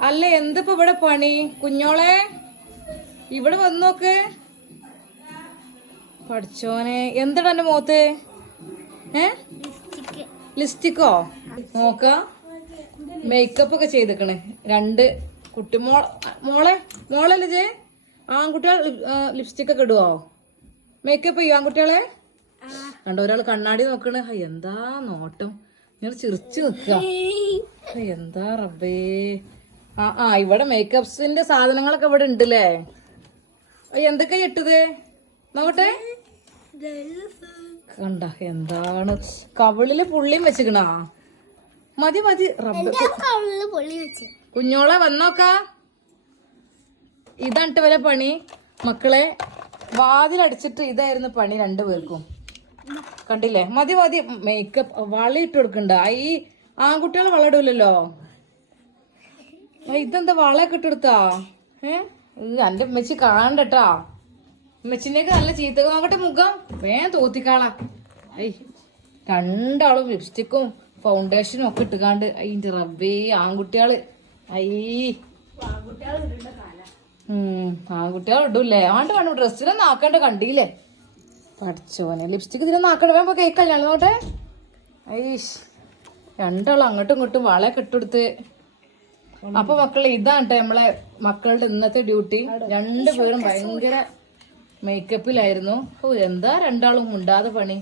അല്ല എന്തിപ്പോ ഇവിടെ പണി കുഞ്ഞോളെ ഇവിടെ വന്നു നോക്ക് പഠിച്ചോനെ എന്താടാ എന്റെ മുഖത്ത് ലിപ്സ്റ്റിക്കോ നോക്ക മേക്കപ്പ് ഒക്കെ ചെയ്തേക്കണേ രണ്ട് കുട്ടി മോളല്ലേ ജെ ആൺകുട്ടികൾ ലിപ്സ്റ്റിക് ഒക്കെ ഇടുവോ മേക്കപ്പ് ചെയ്യോ ആൺകുട്ടികളെ കണ്ടോ ഒരാൾ കണ്ണാടി നോക്കണേ എന്താ നോട്ടം നിങ്ങൾ ചിരിച്ചു നിക്ക എന്താ റബ്ബേ ഇവിടെ മേക്കപ്സിന്റെ സാധനങ്ങളൊക്കെ ഇവിടെ ഉണ്ടല്ലേ എന്തൊക്കെയാ ഇട്ടത് നോക്കട്ടെ കണ്ട എന്താണ് കവിളില് പുള്ളിയും വെച്ചിക്കണാ മതി മതി റബ്ബ് കുഞ്ഞോളെ വന്നോക്ക ഇതാണ്ട് വരെ പണി മക്കളെ വാതിലടിച്ചിട്ട് ഇതായിരുന്നു പണി രണ്ടുപേർക്കും കണ്ടില്ലേ മതി മതി മേക്കപ്പ് വള ഇട്ട് കൊടുക്കണ്ട ഈ ആൺകുട്ടികൾ വള ഇടൂലല്ലോ ഇതെന്താ വളയൊക്കെ ഇട്ടെടുത്താ എന്റെ ഉമ്മച്ചി കാണണ്ടട്ടാ ഉമ്മച്ചിനേക്ക് നല്ല ചീത്ത നോക്കട്ടെ മുഖം വേഗം തോത്തിക്കാളാ രണ്ടാളും ലിപ്സ്റ്റിക്കും ഫൗണ്ടേഷനും ഒക്കെ ഇട്ടുകാണ്ട് അതിന്റെ റബ്ബേ ആൺകുട്ടികള് ആൺകുട്ടികൾ ഇടൂല്ലേ ആണ്ട് വേണം ഡ്രസ്സിലൊന്നും ആക്കണ്ട കണ്ടില്ലേ പഠിച്ചോനെ ലിപ്സ്റ്റിക് ഇതിലൊന്നും ആക്കണ്ട വേമ്പോ കേക്കല്ലേ നോട്ടെ രണ്ടാളും അങ്ങോട്ടും ഇങ്ങോട്ടും വളയൊക്കെ ഇട്ടെടുത്ത് അപ്പൊ മക്കളെ ഇതാണ് നമ്മളെ മക്കളുടെ ഇന്നത്തെ ഡ്യൂട്ടി രണ്ടുപേരും ഭയങ്കര മേക്കപ്പിലായിരുന്നു എന്താ രണ്ടാളും ഉണ്ടാതെ പണി